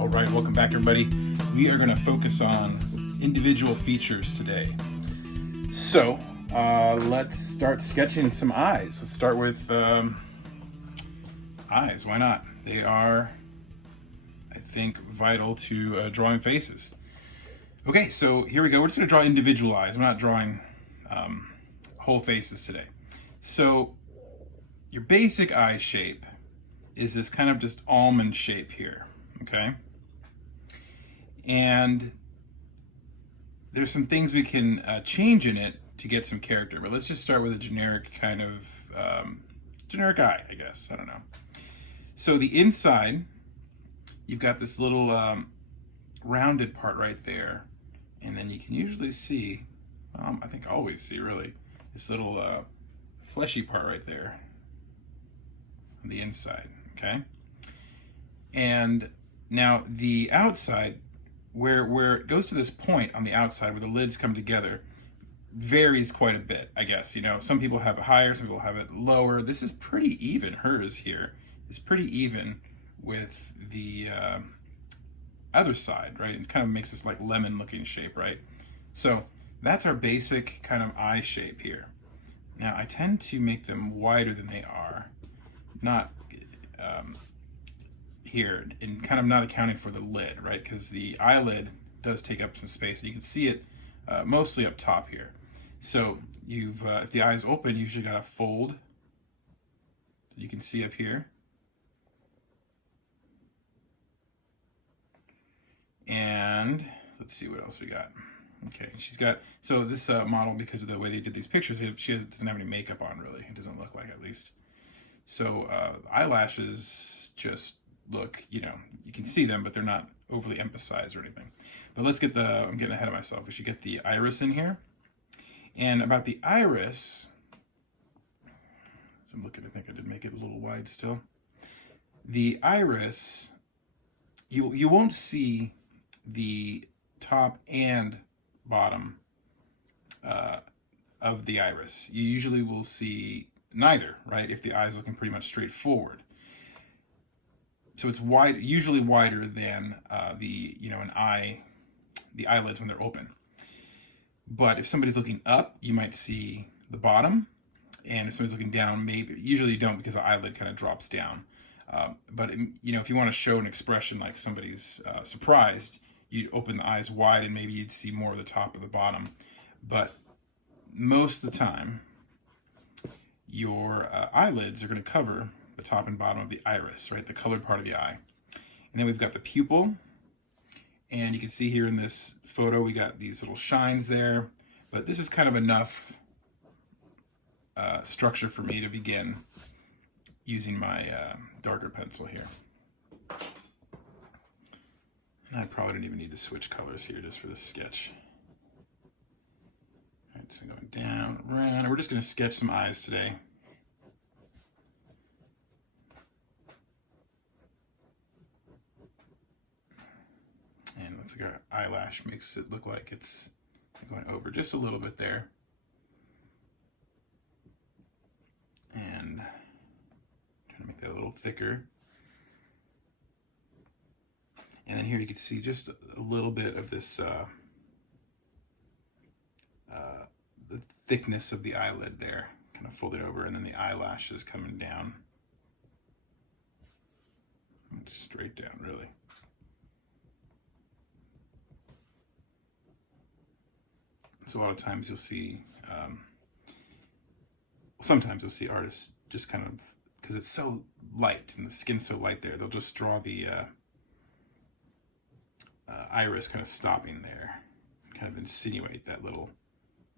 All right, welcome back, everybody. We are going to focus on individual features today. So let's start sketching some eyes. Let's start with eyes. Why not? They are, I think, vital to drawing faces. Okay, so here we go. We're just going to draw individual eyes. I'm not drawing whole faces today. So your basic eye shape is this kind of just almond shape here, okay? And there's some things we can change in it to get some character, but let's just start with a generic kind of generic eye, I guess. I don't know. So the inside, you've got this little rounded part right there, and then you can usually see, I think always see really, this little fleshy part right there on the inside, okay? And now the outside, where it goes to this point on the outside where the lids come together, varies quite a bit, I guess. You know, some people have it higher, some people have it lower. This is pretty even. Hers here is pretty even with the other side, right? It kind of makes this like lemon looking shape, right? So that's our basic kind of eye shape here. Now I tend to make them wider than they are, not here, and kind of not accounting for the lid, right? Because the eyelid does take up some space. You can see it mostly up top here. So you've, if the eye's open, you usually got to fold. You can see up here. And let's see what else we got. Okay, she's got, so this model, because of the way they did these pictures, doesn't have any makeup on really. It doesn't look like, at least. So eyelashes just look, you know, you can see them, but they're not overly emphasized or anything. But let's get I'm getting ahead of myself. We should get the iris in here. And about the iris, so I'm looking, I think I did make it a little wide still. The iris, you won't see the top and bottom of the iris. You usually will see neither, right? If the eye is looking pretty much straight forward. So it's wide, usually wider than the eyelids when they're open. But if somebody's looking up, you might see the bottom, and if somebody's looking down, maybe, usually you don't, because the eyelid kind of drops down. But you know, if you want to show an expression like somebody's surprised, you'd open the eyes wide, and maybe you'd see more of the top or the bottom. But most of the time, your eyelids are going to cover the top and bottom of the iris, right? The colored part of the eye. And then we've got the pupil. And you can see here in this photo, we got these little shines there. But this is kind of enough structure for me to begin using my darker pencil here. And I probably don't even need to switch colors here just for this sketch. All right, so going down, around, and we're just going to sketch some eyes today. And let's look at our eyelash, makes it look like it's going over just a little bit there. And trying to make that a little thicker. And then here you can see just a little bit of this, the thickness of the eyelid there, kind of folded over, and then the eyelashes coming down. And straight down, really. So a lot of times you'll see, sometimes you'll see artists just kind of, because it's so light and the skin's so light there, they'll just draw the iris kind of stopping there, kind of insinuate that little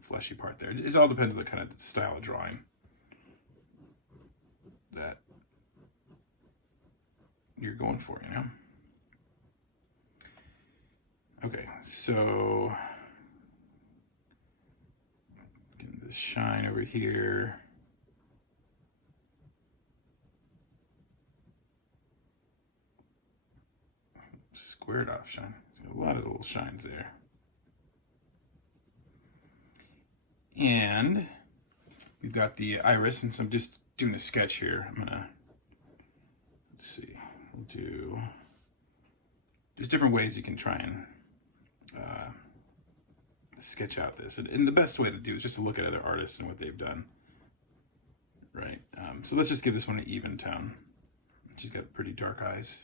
fleshy part there. It all depends on the kind of style of drawing that you're going for, you know? Okay, so getting this shine over here. Squared off shine. There's a lot of little shines there. And we've got the iris, since I'm just doing a sketch here, I'm gonna, let's see, we'll do, there's different ways you can try and sketch out this. And the best way to do is just to look at other artists and what they've done, right? So let's just give this one an even tone. She's got pretty dark eyes.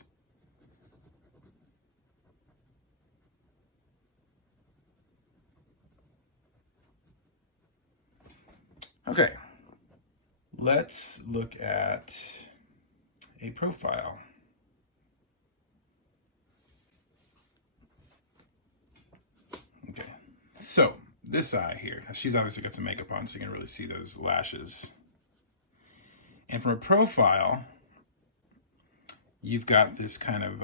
Okay, let's look at a profile. Okay, so this eye here, she's obviously got some makeup on, so you can really see those lashes. And from a profile, you've got this kind of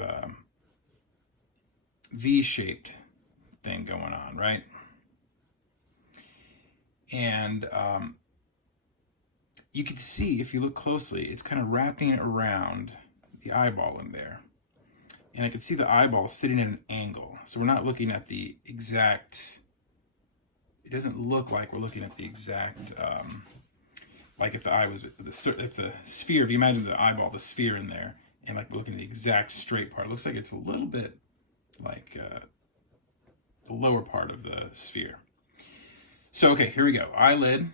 V-shaped thing going on, right? And you can see, if you look closely, it's kind of wrapping it around the eyeball in there. And I can see the eyeball sitting at an angle. So we're not looking at the exact, it doesn't look like we're looking at the exact, like if the eye was, if the sphere, if you imagine the eyeball, the sphere in there, and like we're looking at the exact straight part, it looks like it's a little bit like the lower part of the sphere. So, okay, here we go. Eyelid.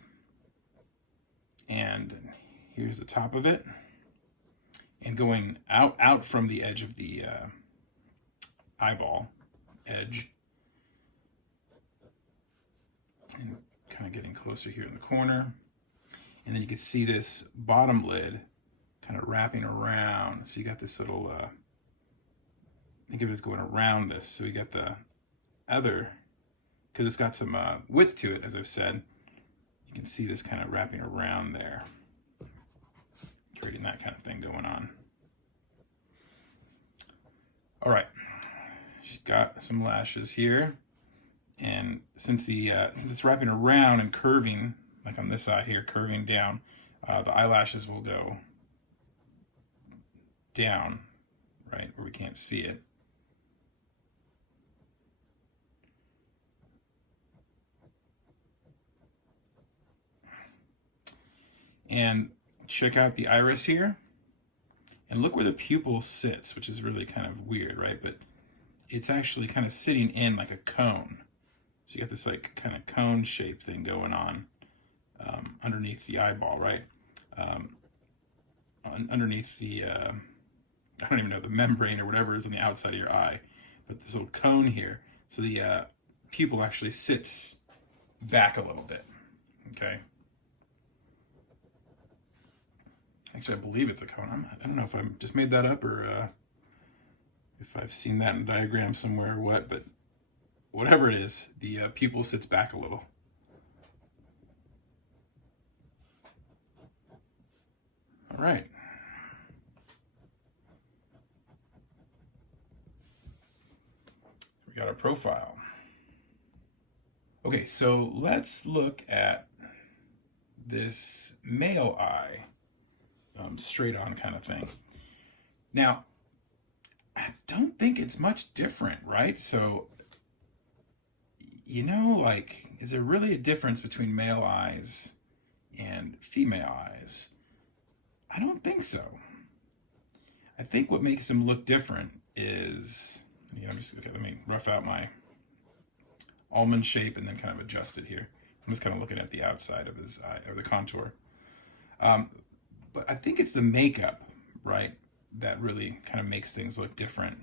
And here's the top of it. And going out from the edge of the eyeball edge. And kind of getting closer here in the corner. And then you can see this bottom lid kind of wrapping around. So you got this little, think of it as going around this. So we got the other, because it's got some width to it, as I've said. You can see this kind of wrapping around there, creating that kind of thing going on. All right, she's got some lashes here, and since it's wrapping around and curving, like on this eye here, curving down, the eyelashes will go down, right, where we can't see it. And check out the iris here. And look where the pupil sits, which is really kind of weird, right? But it's actually kind of sitting in like a cone. So you got this like kind of cone shape thing going on underneath the eyeball, right? Underneath the, I don't even know, the membrane or whatever is on the outside of your eye. But this little cone here. So the pupil actually sits back a little bit, okay? Actually, I believe it's a cone. I don't know if I just made that up or if I've seen that in a diagram somewhere or what, but whatever it is, the pupil sits back a little. All right. We got our profile. Okay, so let's look at this male eye. Straight on kind of thing. Now, I don't think it's much different, right? So, you know, like, is there really a difference between male eyes and female eyes? I don't think so. I think what makes them look different is, you know, okay, let me rough out my almond shape and then kind of adjust it here. I'm just kind of looking at the outside of his eye, or the contour. But I think it's the makeup, right, that really kind of makes things look different.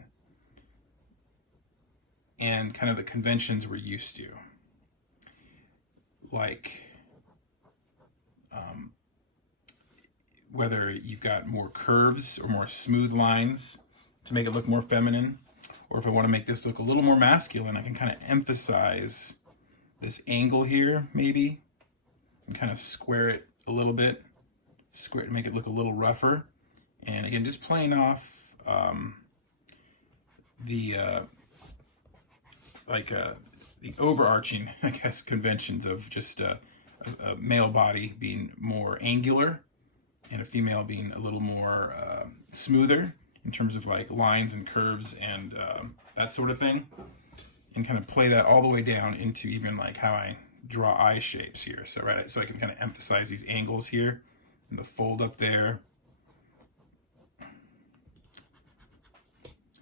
And kind of the conventions we're used to. Like, whether you've got more curves or more smooth lines to make it look more feminine, or if I want to make this look a little more masculine, I can kind of emphasize this angle here, maybe, and kind of square it a little bit. Square to make it look a little rougher, and again, just playing off the overarching, I guess, conventions of just a male body being more angular and a female being a little more smoother in terms of like lines and curves and that sort of thing, and kind of play that all the way down into even like how I draw eye shapes here. So so I can kind of emphasize these angles here and the fold up there.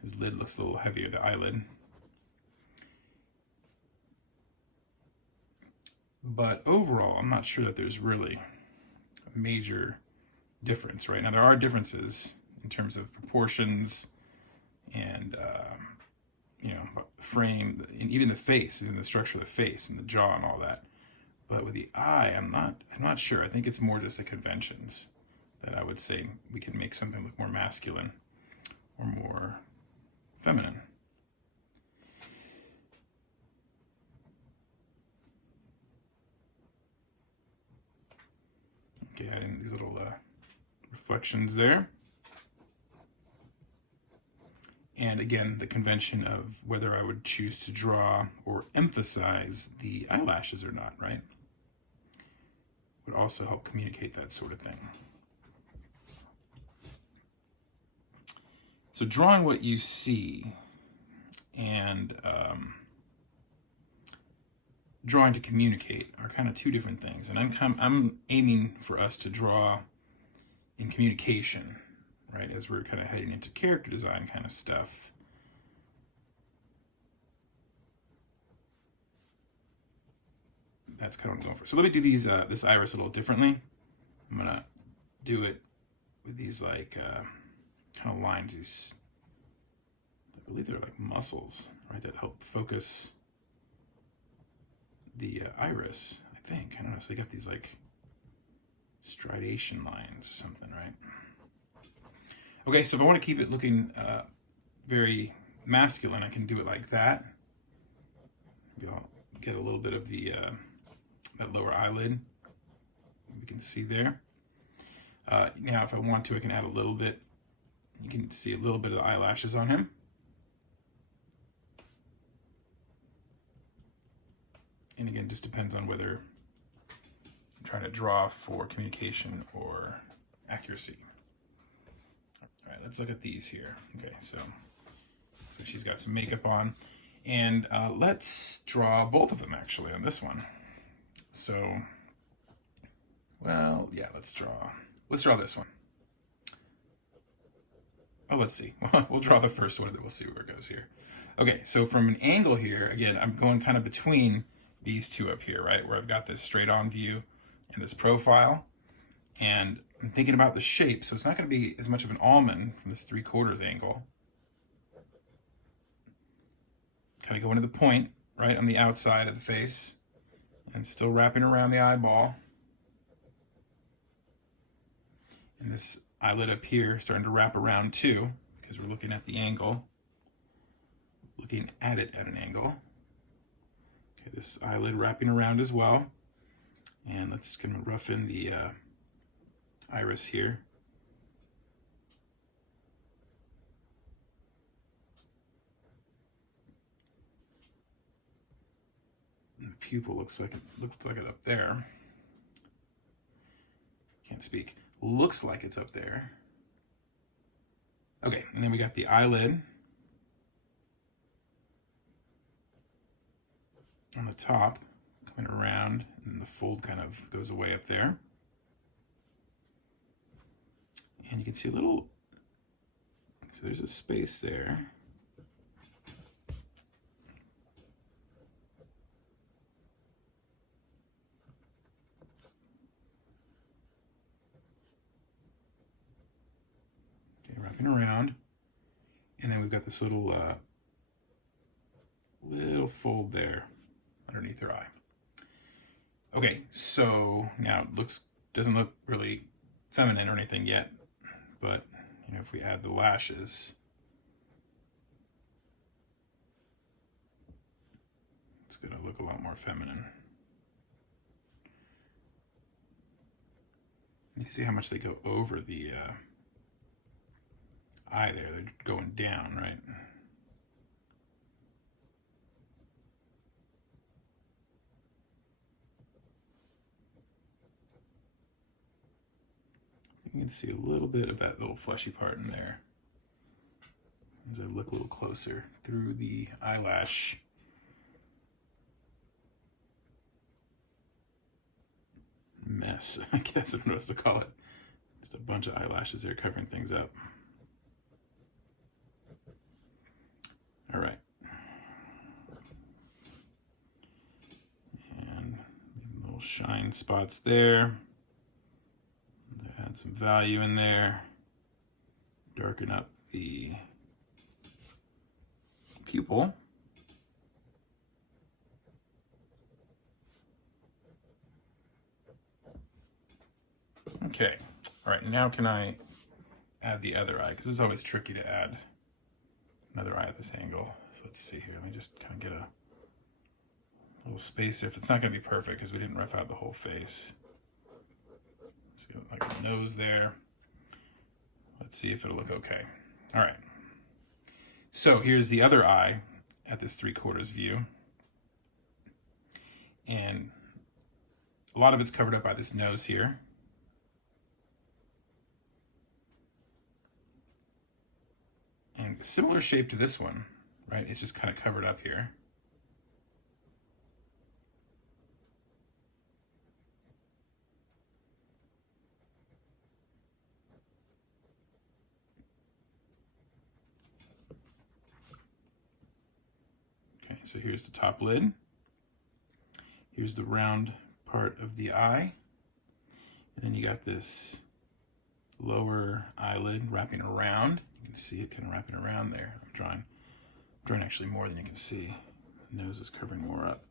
His lid looks a little heavier, the eyelid. But overall, I'm not sure that there's really a major difference, right? Now, there are differences in terms of proportions and, frame, and even the face, even the structure of the face and the jaw and all that. But with the eye, I'm not sure. I think it's more just the conventions that I would say we can make something look more masculine or more feminine. Okay, adding these little reflections there. And again, the convention of whether I would choose to draw or emphasize the eyelashes or not, right? Would also help communicate that sort of thing. So drawing what you see and drawing to communicate are kind of two different things. And I'm aiming for us to draw in communication, right, as we're kind of heading into character design kind of stuff. That's kind of what I'm going for. So let me do these this iris a little differently. I'm gonna do it with these like kind of lines. These, I believe they're like muscles, right, that help focus the iris. I think, I don't know. So they got these like stridation lines or something, right? Okay, so if I want to keep it looking very masculine, I can do it like that. Maybe I'll get a little bit of the that lower eyelid. We can see there. Now, if I want to, I can add a little bit. You can see a little bit of the eyelashes on him. And again, just depends on whether I'm trying to draw for communication or accuracy. All right, let's look at these here. Okay, so she's got some makeup on. And let's draw both of them actually on this one. So, well, yeah, let's draw this one. Oh, let's see. We'll draw the first one and then we'll see where it goes here. Okay, so from an angle here, again, I'm going kind of between these two up here, right? Where I've got this straight on view and this profile. And I'm thinking about the shape, so it's not going to be as much of an almond from this 3/4 angle. Kind of going to the point, right, on the outside of the face, and still wrapping around the eyeball. And this eyelid up here starting to wrap around too, because we're looking at the angle, looking at it at an angle. Okay, this eyelid wrapping around as well. And let's kind of rough in the iris here. And the pupil looks like it up there. Can't speak. Looks like it's up there. Okay, and then we got the eyelid on the top, coming around, and the fold kind of goes away up there. And you can see a little, so there's a space there. Okay, wrapping around. And then we've got this little little fold there underneath her eye. Okay, so now it doesn't look really feminine or anything yet, but you know, if we add the lashes, it's gonna look a lot more feminine. You can see how much they go over the eye there. They're going down, right? You can see a little bit of that little fleshy part in there as I look a little closer through the eyelash. mess, I guess. I don't know what else to call it. Just a bunch of eyelashes there covering things up. All right. And little shine spots there. Add some value in there. Darken up the pupil. Okay, all right, now can I add the other eye? Because it's always tricky to add another eye at this angle. So let's see here, let me just kind of get a little space here. If it's not gonna be perfect because we didn't rough out the whole face. Just get like a nose there. Let's see if it'll look okay. All right, so here's the other eye at this 3/4 view. And a lot of it's covered up by this nose here. And similar shape to this one, right? It's just kind of covered up here. Okay, so here's the top lid. Here's the round part of the eye. And then you got this lower eyelid wrapping around. You can see it kind of wrapping around there. I'm drawing actually more than you can see. The nose is covering more up.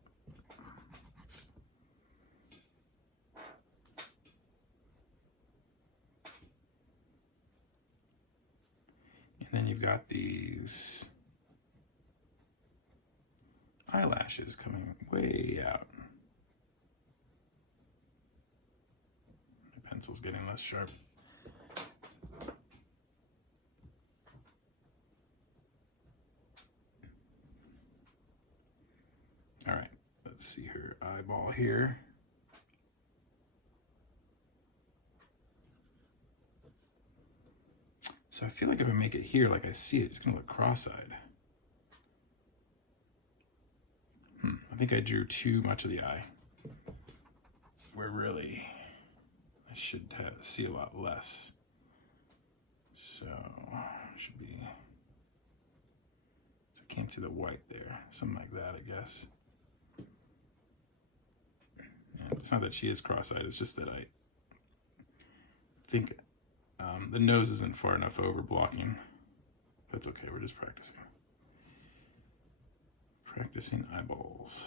And then you've got these eyelashes coming way out. The pencil's getting less sharp. All right, let's see her eyeball here. So I feel like if I make it here like I see it, it's gonna look cross-eyed. I think I drew too much of the eye, where really I should see a lot less. So should be, so I can't see the white there, something like that, I guess. Yeah, it's not that she is cross-eyed, it's just that I think the nose isn't far enough over blocking. That's okay, we're just practicing. Practicing eyeballs.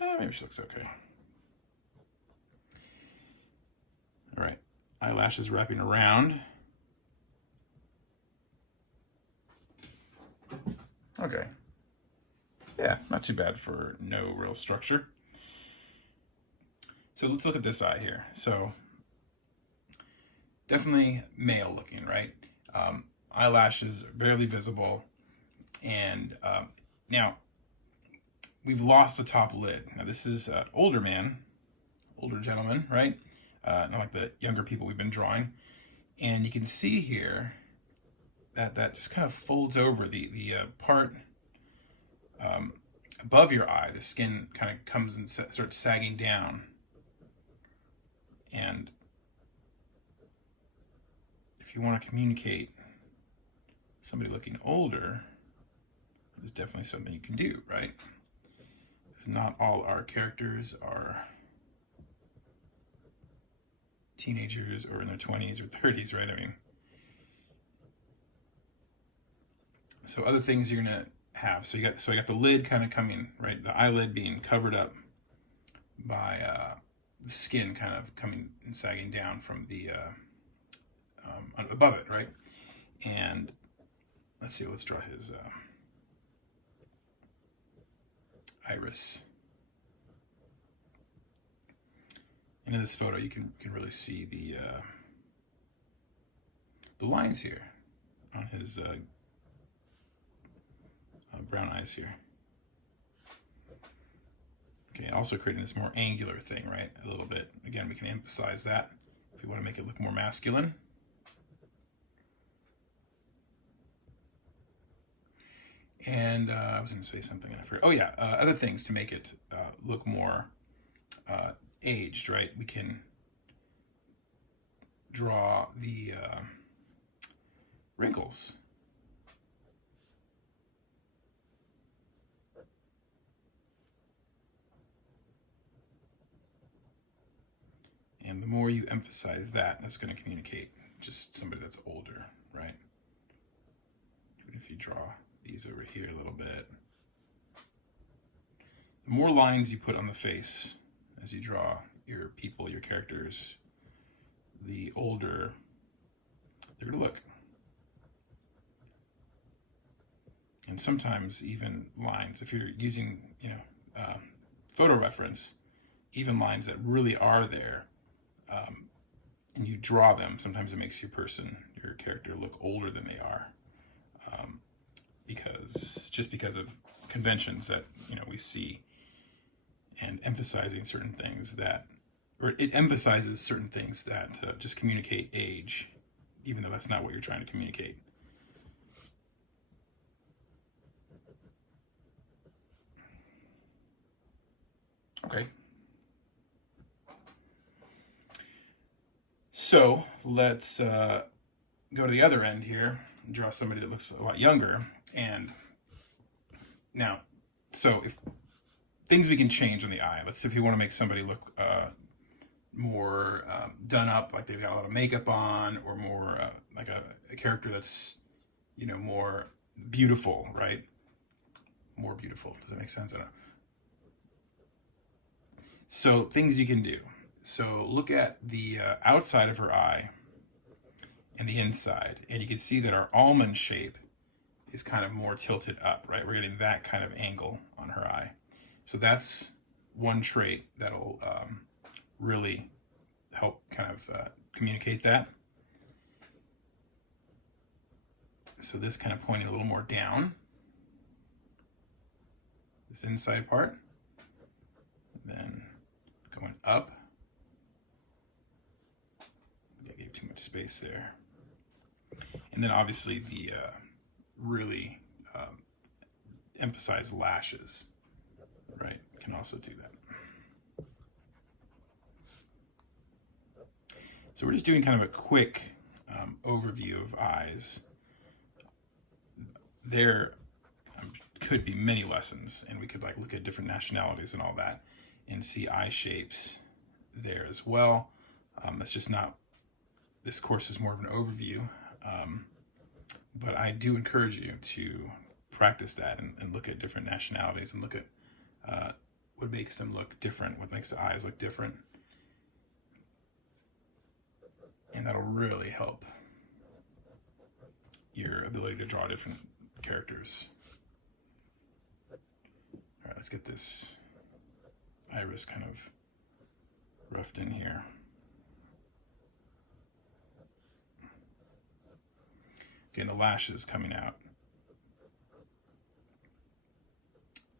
Maybe she looks okay. All right, eyelashes wrapping around. Okay. Yeah, not too bad for no real structure. So let's look at this eye here. So definitely male looking, right? Eyelashes barely visible. And now we've lost the top lid. Now this is an older man, older gentleman, right? Not like the younger people we've been drawing. And you can see here that that just kind of folds over the part above your eye. The skin kind of comes and starts sagging down. And if you want to communicate somebody looking older, it's definitely something you can do, right? Because not all our characters are teenagers or in their 20s or 30s, right? I mean, so other things you're gonna have. So I got the lid kind of coming, right? The eyelid being covered up by the skin kind of coming and sagging down from the above it, right? And let's see, let's draw his iris. And in this photo, you can really see the lines here on his brown eyes here. Okay, also creating this more angular thing, right? A little bit. Again, we can emphasize that if we want to make it look more masculine. And I was going to say something and I forgot. Oh yeah, other things to make it look more aged, right? We can draw the wrinkles. And the more you emphasize that, that's going to communicate just somebody that's older, right? Even if you draw these over here a little bit. The more lines you put on the face as you draw your people, your characters, the older they're going to look. And sometimes even lines, if you're using, photo reference, even lines that really are there, and you draw them, sometimes it makes your character look older than they are, because of conventions that we see, and emphasizing certain things it emphasizes certain things that just communicate age, even though that's not what you're trying to communicate. Okay. So let's go to the other end here and draw somebody that looks a lot younger. And now, so if things we can change on the eye, let's say if you want to make somebody look more done up, like they've got a lot of makeup on, or more like a character that's, more beautiful, right? More beautiful. Does that make sense? I don't know. So things you can do. So look at the outside of her eye and the inside, and you can see that our almond shape is kind of more tilted up, right? We're getting that kind of angle on her eye. So that's one trait that'll really help kind of communicate that. So this kind of pointing a little more down, this inside part, and then going up. I gave too much space there. And then obviously the really emphasize lashes, right? You can also do that. So we're just doing kind of a quick overview of eyes. There could be many lessons, and we could look at different nationalities and all that and see eye shapes there as well. That's just not, this course is more of an overview, but I do encourage you to practice that and look at different nationalities and look at what makes them look different, what makes the eyes look different. And that'll really help your ability to draw different characters. All right, let's get this iris kind of roughed in here. Getting the lashes coming out.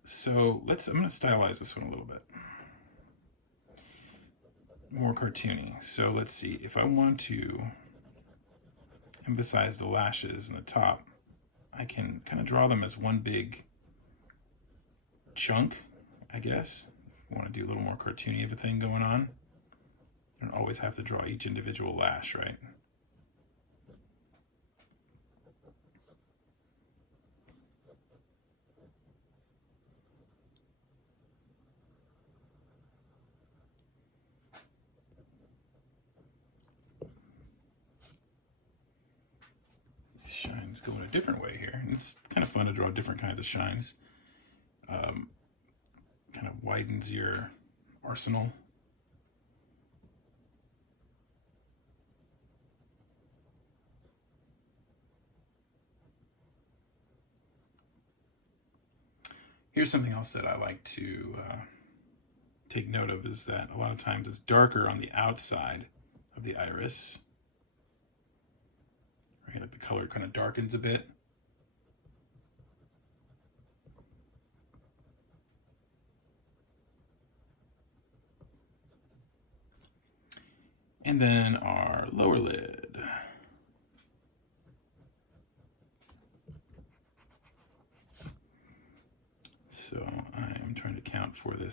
So I'm going to stylize this one a little bit. More cartoony. So let's see, if I want to emphasize the lashes in the top, I can kind of draw them as one big chunk, I guess. If you want to do a little more cartoony of a thing going on, you don't always have to draw each individual lash, right? Shines going a different way here. And it's kind of fun to draw different kinds of shines. Kind of widens your arsenal. Here's something else that I like to take note of, is that a lot of times it's darker on the outside of the iris. Right, like the color kind of darkens a bit. And then our lower lid.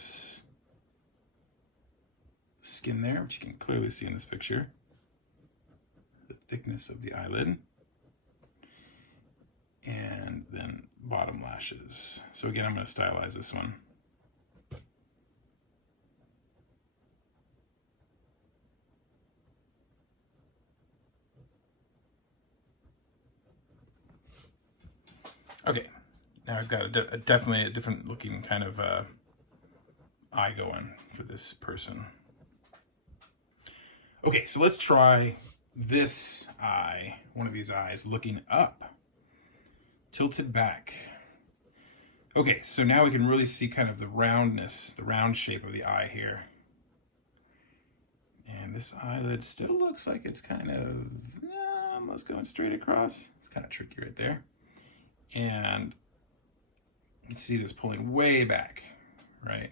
this skin there, which you can clearly see in this picture. The thickness of the eyelid. And then bottom lashes. So again, I'm going to stylize this one. Okay, now I've got definitely a different looking kind of eye going for this person. Okay, so let's try this eye, one of these eyes, looking up, tilted back. Okay, so now we can really see kind of the roundness, the round shape of the eye here. And this eyelid still looks like it's kind of almost going straight across. It's kind of tricky right there. And you can see this pulling way back, right?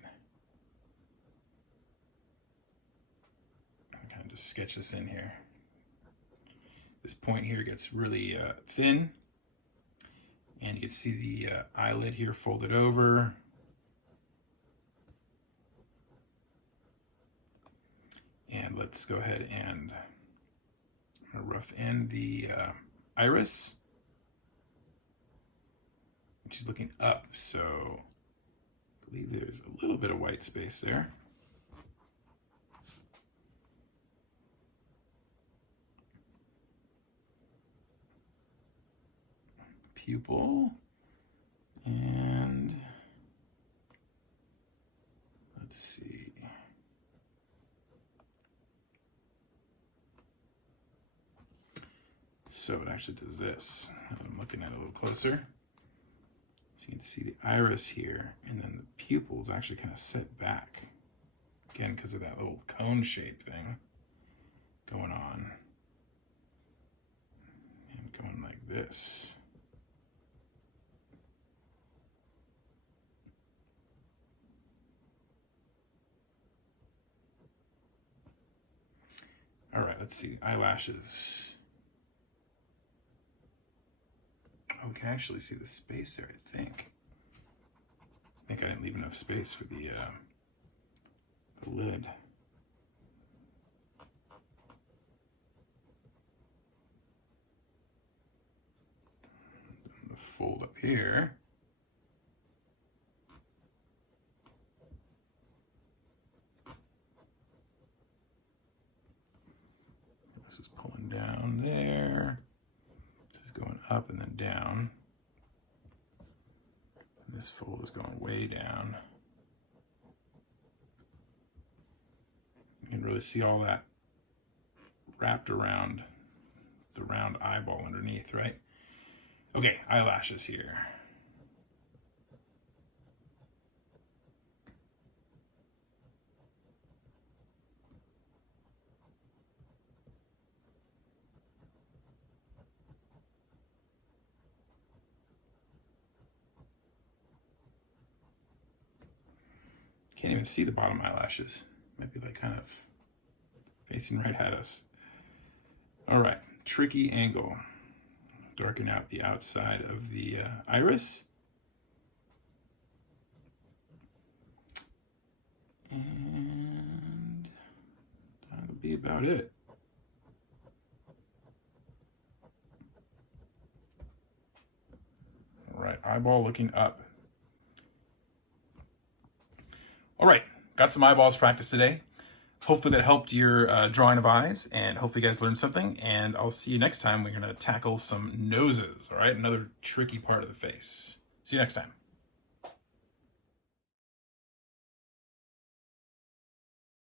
I'm kind of just sketch this in here. This point here gets really thin, and you can see the eyelid here folded over. And let's go ahead and I'm gonna rough in the iris. She's looking up, so I believe there's a little bit of white space there. Pupil, and let's see. So it actually does this. I'm looking at it a little closer. So you can see the iris here, and then the pupil is actually kind of set back. Again, because of that little cone shape thing going on. And going like this. All right, let's see, eyelashes. Oh, we can actually see the space there, I think. I think I didn't leave enough space for the lid. The fold up here. This is pulling down there. This is going up and then down. And this fold is going way down. You can really see all that wrapped around the round eyeball underneath, right? Okay, eyelashes here. Can't even see the bottom eyelashes. Might be like kind of facing right at us. All right, tricky angle. Darken out the outside of the iris. And that'll be about it. All right, eyeball looking up. All right, got some eyeballs practice today. Hopefully that helped your drawing of eyes, and hopefully you guys learned something, and I'll see you next time. We're gonna tackle some noses, all right? Another tricky part of the face. See you next time.